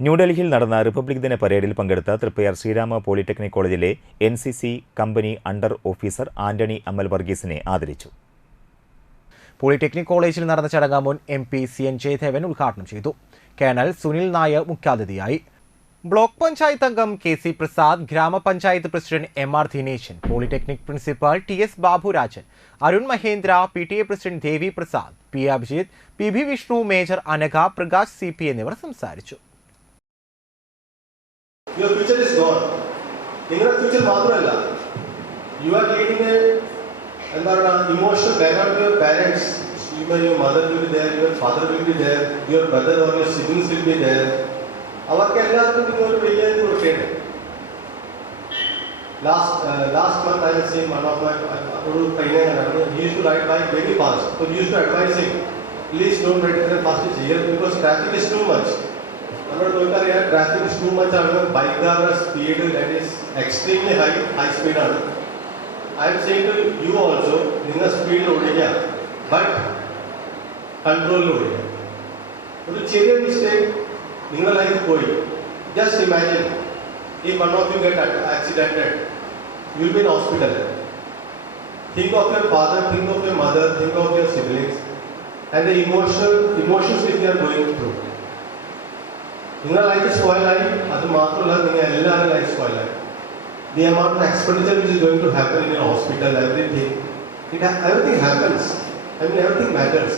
ന്യൂഡൽഹിയിൽ നടന്ന റിപ്പബ്ലിക് ദിന പരേഡിൽ പങ്കെടുത്ത തൃപ്പയാർ ശ്രീരാമ പോളിടെക്നിക് കോളേജിലെ N C C company under officer Antony Amal വർഗീസിനെ ആദരിച്ചു. പോളിടെക്നിക് കോളേജിൽ നടന്ന ചടങ്ങ് മുൻ M P C N Jayadevan ഉദ്ഘാടനം ചെയ്തു. കേണൽ സുനിൽ നായർ മുഖ്യാതിഥിയായി. ബ്ലോക്ക് പഞ്ചായത്ത് അംഗം കെ സി പ്രസാദ് ഗ്രാമപഞ്ചായത്ത് president M R Dineshan polytechnic principal T S Baburajan Arun Mahendra P T A president Devi Prasad P Abhijith P B Vishnu major Anagha Prakash C P എന്നിവർ സംസാരിച്ചു. Your future is gone നിങ്ങളുടെ future മാത്രമല്ല you are leading A എന്താ പറയുക emotional background your parents your your mother will be there your father will be there your brother or your siblings will be there അവർക്ക് എല്ലാവർക്കും നിങ്ങൾ ഒരു വലിയ ഇത് കൊടുക്കേണ്ടത് last last month I seen one of my ഒരു പയ്യനാണ് use to ride bike very fast so use to advising please don't ride ഇത്ര ഫാസ്റ്റ് ചെയ്യുക because traffic is too much നമ്മുടെ നോക്കറിയാം ട്രാഫിക് ഇസ് ടു മച്ച് ആണ് ബൈക്കുകാരുടെ speed that is extremely high high സ്പീഡാണ് I'm saying to you also നിങ്ങൾ സ്പീഡിൽ ഓടിക്കുക but കൺട്രോളിൽ ഓടിക്കുക ഒരു ചെറിയ മിസ്റ്റേക്ക് നിങ്ങളുടെ ലൈഫ് പോയി ജസ്റ്റ് ഇമാജിൻ ഈ one of you get accidented you be in hospital think of your father think of your mother think of your siblings and the emotional emotions which you are going through നിങ്ങളുടെ life സ്പോയിലായി അത് മാത്രമല്ല നിങ്ങൾ എല്ലാവരും life സ്പോയിലായി the amount of expenditure which is going to happen in your hospital, everything, it ha- everything happens. I mean, everything matters.